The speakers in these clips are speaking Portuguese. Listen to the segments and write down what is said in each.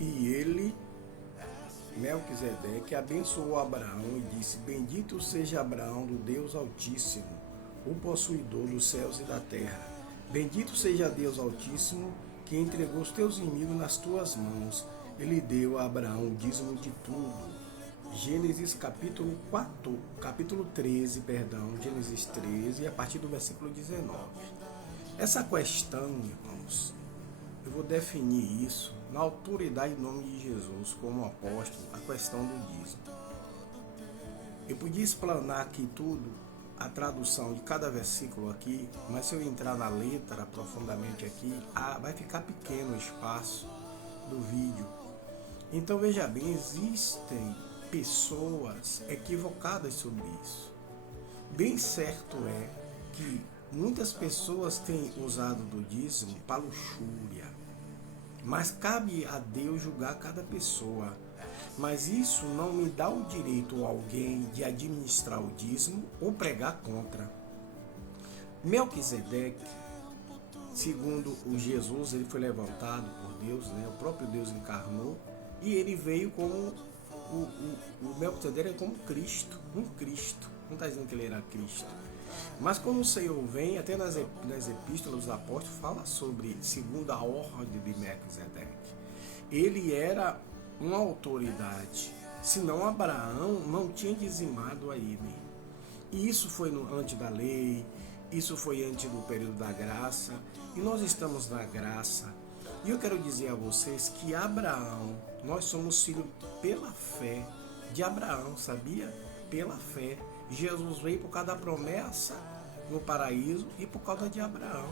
E ele, Melquisedeque, abençoou Abraão e disse: Bendito seja Abraão do Deus Altíssimo, o possuidor dos céus e da terra. Bendito seja Deus Altíssimo, que entregou os teus inimigos nas tuas mãos. Ele deu a Abraão o dízimo de tudo. Gênesis capítulo 13, Gênesis 13, a partir do versículo 19. Essa questão, irmãos, eu vou definir isso na autoridade do nome de Jesus como apóstolo, a questão do dízimo. Eu podia explanar aqui tudo, a tradução de cada versículo aqui, mas se eu entrar na letra profundamente aqui, vai ficar pequeno o espaço do vídeo. Então veja bem, existem pessoas equivocadas sobre isso. Bem certo é que muitas pessoas têm usado do dízimo para luxúria, mas cabe a Deus julgar cada pessoa. Mas isso não me dá o direito a alguém de administrar o dízimo ou pregar contra. Melquisedeque, segundo o Jesus, ele foi levantado por Deus, né? O próprio Deus encarnou, e ele veio como o Melquisedeque é como Cristo, um Cristo. Não está dizendo que ele era Cristo. Mas quando o Senhor vem, até nas epístolas dos apóstolos, fala sobre segundo a ordem de Melquisedeque. Ele era uma autoridade, senão Abraão não tinha dizimado a ele. E isso foi antes da lei, isso foi antes do período da graça, e nós estamos na graça. E eu quero dizer a vocês que Abraão, nós somos filhos pela fé de Abraão, sabia? Pela fé. Jesus veio por causa da promessa no paraíso e por causa de Abraão,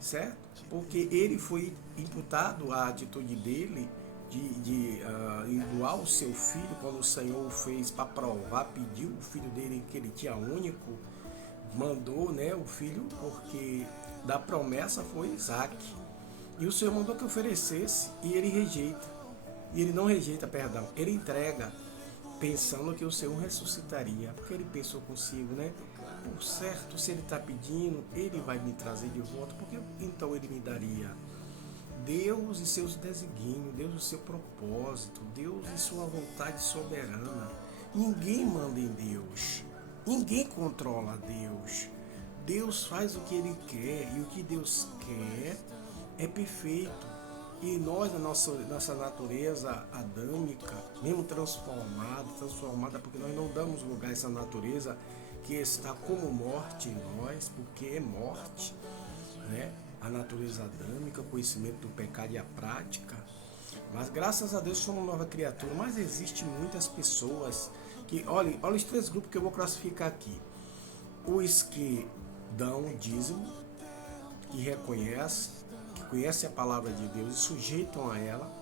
certo? Porque ele foi imputado a atitude dele de doar o seu filho, quando o Senhor fez para provar, pediu o filho dele, que ele tinha único, mandou, né, o filho, porque da promessa foi Isaac. E o Senhor mandou que oferecesse, e ele rejeita. E ele não rejeita, perdão, ele entrega, pensando que o Senhor ressuscitaria, porque ele pensou consigo, né? Por certo, se ele está pedindo, ele vai me trazer de volta, porque então ele me daria. Deus e seus desígnios, Deus e seu propósito, Deus e sua vontade soberana. Ninguém manda em Deus, ninguém controla Deus. Deus faz o que ele quer, e o que Deus quer é perfeito. E nós, a nossa natureza adâmica, mesmo transformada, porque nós não damos lugar a essa natureza que está como morte em nós, porque é morte, né? A natureza adâmica, o conhecimento do pecado e a prática. Mas graças a Deus somos nova criatura. Mas existem muitas pessoas que, olha os três grupos que eu vou classificar aqui. Os que dão o dízimo, que reconhecem, que conhecem a palavra de Deus e sujeitam a ela,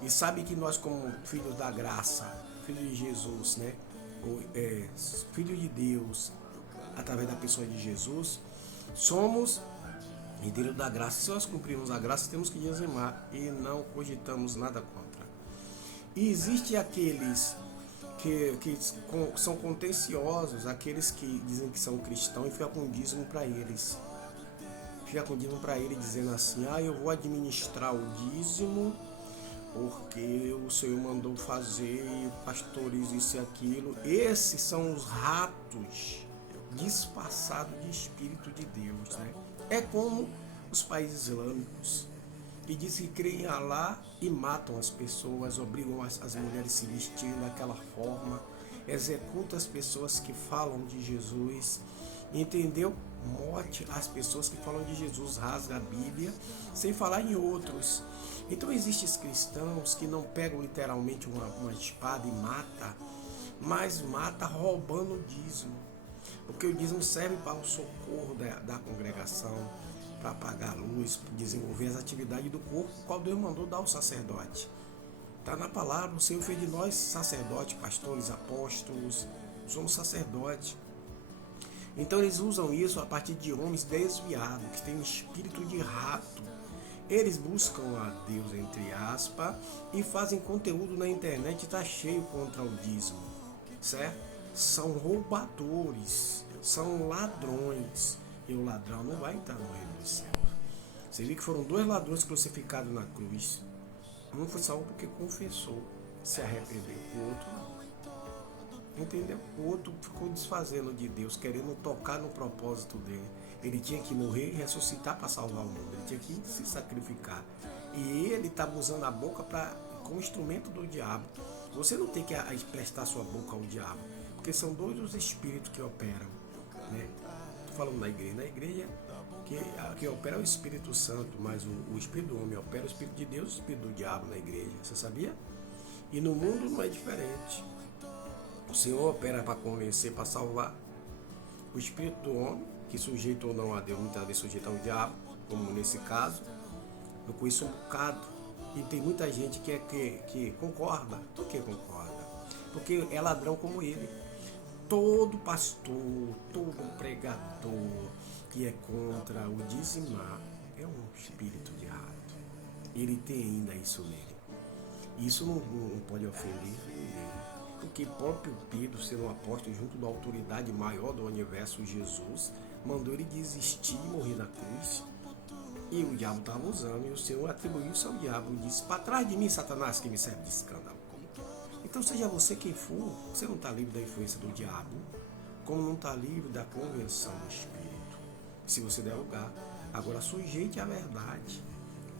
e sabem que nós, como filhos da graça, filhos de Jesus, né? Filhos de Deus, através da pessoa de Jesus, somos herdeiro da graça. Se nós cumprirmos a graça, temos que dizimar e não cogitamos nada contra. E existe aqueles que são contenciosos, aqueles que dizem que são cristãos e ficam com dízimo para eles. Fica com dízimo para ele, dizendo assim: eu vou administrar o dízimo porque o Senhor mandou fazer, pastores, isso e aquilo. Esses são os ratos disfarçados de Espírito de Deus, né? É como os países islâmicos, que dizem que creem em Alá e matam as pessoas, obrigam as mulheres a se vestirem daquela forma, executam as pessoas que falam de Jesus, entendeu? Morte às pessoas que falam de Jesus, rasga a Bíblia, sem falar em outros. Então existem cristãos que não pegam literalmente uma espada e mata, mas mata roubando o dízimo. Porque o dízimo serve para o socorro da congregação, para apagar a luz, para desenvolver as atividades do corpo, qual Deus mandou dar ao sacerdote. Está na palavra, o Senhor fez de nós sacerdotes, pastores, apóstolos, somos sacerdotes. Então eles usam isso a partir de homens desviados, que têm um espírito de rato. Eles buscam a Deus, entre aspas, e fazem conteúdo na internet, está cheio contra o dízimo, certo? São roubadores, são ladrões, e o ladrão não vai entrar no reino dos céus. Você viu que foram 2 ladrões crucificados na cruz. Um foi salvo porque confessou, se arrependeu. O outro não. Entendeu? O outro ficou desfazendo de Deus, querendo tocar no propósito dele. Ele tinha que morrer e ressuscitar para salvar o mundo. Ele tinha que se sacrificar. E ele estava usando a boca como instrumento do diabo. Você não tem que emprestar sua boca ao diabo, porque são dois os espíritos que operam. Né? Estou falando na igreja. Na igreja, que opera é o Espírito Santo, mas o Espírito do homem opera o Espírito de Deus e o Espírito do diabo na igreja. Você sabia? E no mundo não é diferente. O Senhor opera para convencer, para salvar. O Espírito do homem, que sujeita ou não a Deus, muitas vezes sujeita ao diabo, como nesse caso. Eu conheço um bocado. E tem muita gente que concorda. Por que concorda? Porque é ladrão como ele. Todo pastor, todo pregador que é contra o dizimar é um espírito de errado. Ele tem ainda isso nele. Isso não pode ofender ele. Porque próprio Pedro, sendo um apóstolo junto da autoridade maior do universo, Jesus, mandou ele desistir e morrer na cruz. E o diabo estava usando, e o Senhor atribuiu isso ao diabo e disse: para trás de mim, Satanás, que me serve de escândalo. Então seja você quem for, você não está livre da influência do diabo, como não está livre da convenção do Espírito. Se você der lugar, agora sujeite a verdade.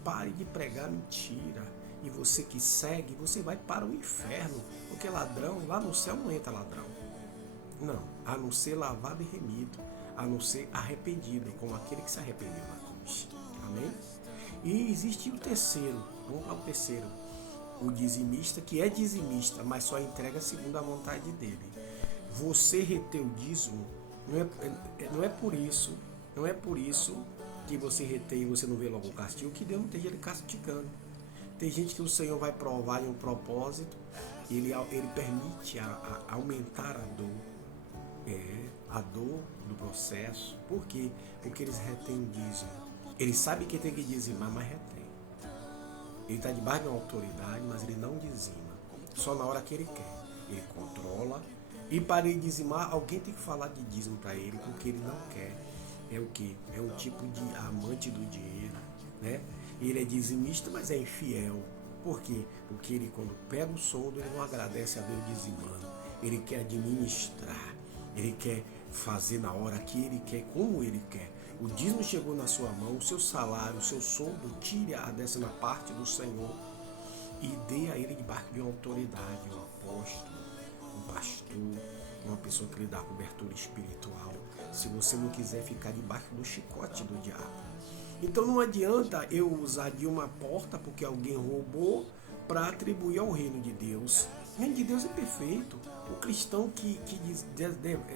Pare de pregar mentira. E você que segue, você vai para o inferno. Porque ladrão, lá no céu não entra ladrão. Não, a não ser lavado e remido. A não ser arrependido, como aquele que se arrependeu na cruz. Amém? E existe o terceiro. Vamos para o terceiro. O dizimista, que é dizimista, mas só entrega segundo a vontade dele. Você reter o dízimo, não é por isso que você retém e você não vê logo o castigo, que Deus não esteja ele castigando. Tem gente que o Senhor vai provar em um propósito, ele permite aumentar a dor. A dor do processo. Por quê? Porque eles retêm o dízimo. Ele sabe que tem que dizimar, mas retém. Ele está debaixo de uma autoridade, mas ele não dizima. Só na hora que ele quer. Ele controla. E para ele dizimar, alguém tem que falar de dízimo para ele, porque ele não quer. É o quê? É um tipo de amante do dinheiro. Né? Ele é dizimista, mas é infiel. Por quê? Porque ele, quando pega o soldo, ele não agradece a Deus dizimando. Ele quer administrar. Ele quer fazer na hora que ele quer, como ele quer. O dízimo chegou na sua mão, o seu salário, o seu soldo, tire a 10ª parte do Senhor e dê a ele debaixo de uma autoridade, um apóstolo, um pastor, uma pessoa que lhe dá cobertura espiritual. Se você não quiser ficar debaixo do chicote do diabo. Então não adianta eu usar de uma porta porque alguém roubou para atribuir ao reino de Deus. O reino de Deus é perfeito. O cristão que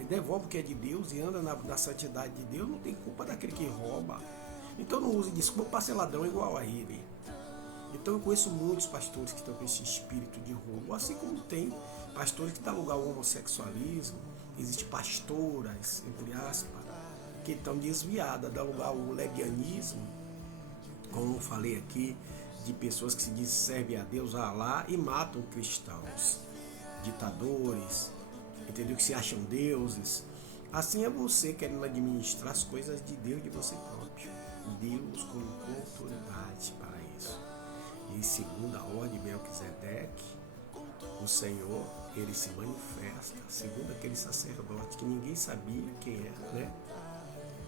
devolve o que é de Deus e anda na santidade de Deus não tem culpa daquele que rouba. Então não use desculpa para ser ladrão igual a ele. Então eu conheço muitos pastores que estão com esse espírito de roubo, assim como tem pastores que dão lugar ao homossexualismo, existem pastoras, entre aspas, que estão desviadas, dão lugar ao legianismo, como eu falei aqui, de pessoas que se dizem servem a Deus, a Alá, e matam cristãos, ditadores, entendeu? Que se acham deuses. Assim é você querendo administrar as coisas de Deus de você próprio. Deus colocou autoridade para isso. E segundo a ordem de Melquisedeque, o Senhor, ele se manifesta, segundo aquele sacerdote que ninguém sabia quem era, né?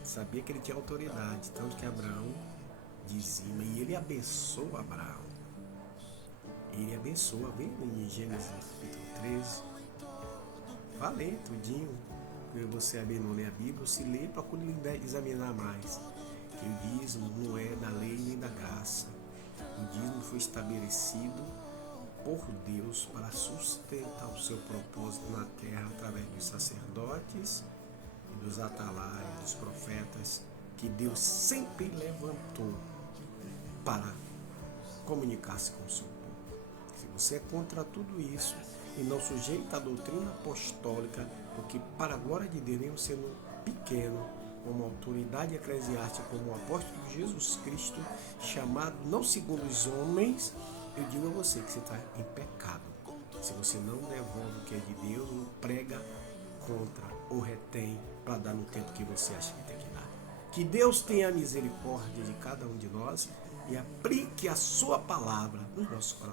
Sabia que ele tinha autoridade, tanto que Abraão dizima, e ele abençoa Abraão. Ele abençoa, vem em Gênesis capítulo 13. Vai ler tudinho. Você não lê a Bíblia, se lê, procure examinar mais. Que o dízimo não é da lei nem da graça. O dízimo foi estabelecido por Deus para sustentar o seu propósito na terra através dos sacerdotes e dos atalaios, dos profetas, que Deus sempre levantou para comunicar-se com o seu povo. Se você é contra tudo isso e não sujeita a doutrina apostólica, porque para a glória de Deus, mesmo sendo pequeno, como autoridade eclesiástica, como o apóstolo Jesus Cristo, chamado não segundo os homens, eu digo a você que você está em pecado. Se você não devolve o que é de Deus, ou prega contra ou retém para dar no tempo que você acha que tem que dar. Que Deus tenha misericórdia de cada um de nós e aplique a sua palavra no nosso coração.